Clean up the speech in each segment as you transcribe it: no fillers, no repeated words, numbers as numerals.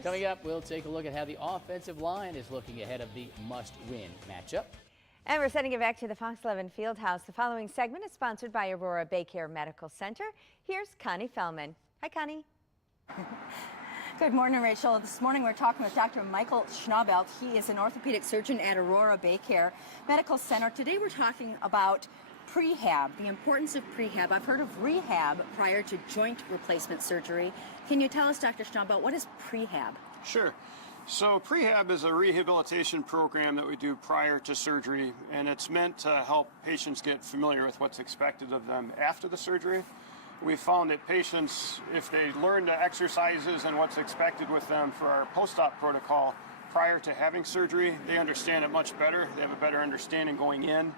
Stars. Coming up, we'll take a look at how the offensive line is looking ahead of the must-win matchup. And we're sending it back to the Fox 11 Fieldhouse. The following segment is sponsored by Aurora BayCare Medical Center. Here's Connie Fellman. Hi, Connie. Good morning, Rachel. This morning we're talking with Dr. Michael Schnaubelt. He is an orthopedic surgeon at Aurora BayCare Medical Center. Today we're talking about prehab, the importance of prehab. I've heard of rehab prior to joint replacement surgery. Can you tell us, Dr. Schnaubelt, what is prehab? Sure. So prehab is a rehabilitation program that we do prior to surgery, and it's meant to help patients get familiar with what's expected of them after the surgery. We found that patients, if they learn the exercises and what's expected with them for our post-op protocol prior to having surgery, they understand it much better. They have a better understanding going in,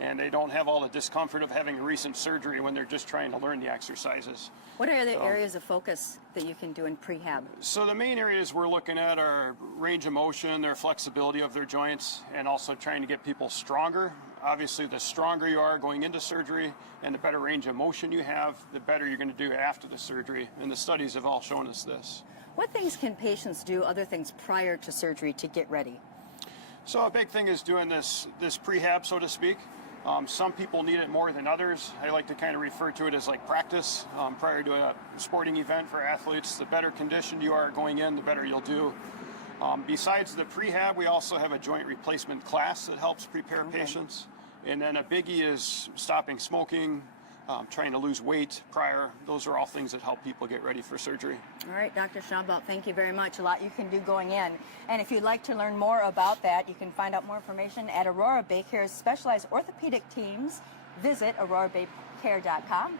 and they don't have all the discomfort of having a recent surgery when they're just trying to learn the exercises. What are the areas of focus that you can do in prehab? So the main areas we're looking at are range of motion, their flexibility of their joints, and also trying to get people stronger. Obviously, the stronger you are going into surgery and the better range of motion you have, the better you're going to do after the surgery. And the studies have all shown us this. What things can patients do, other things prior to surgery, to get ready? So a big thing is doing this prehab, so to speak. Some people need it more than others. I like to kind of refer to it as like practice prior to a sporting event for athletes. The better conditioned you are going in, the better you'll do. Besides the prehab, we also have a joint replacement class that helps prepare patients. And then a biggie is stopping smoking, trying to lose weight prior. Those are all things that help people get ready for surgery. All right, Dr. Schnaubelt, thank you very much. A lot you can do going in. And if you'd like to learn more about that, you can find out more information at Aurora BayCare's specialized orthopedic teams. Visit aurorabaycare.com/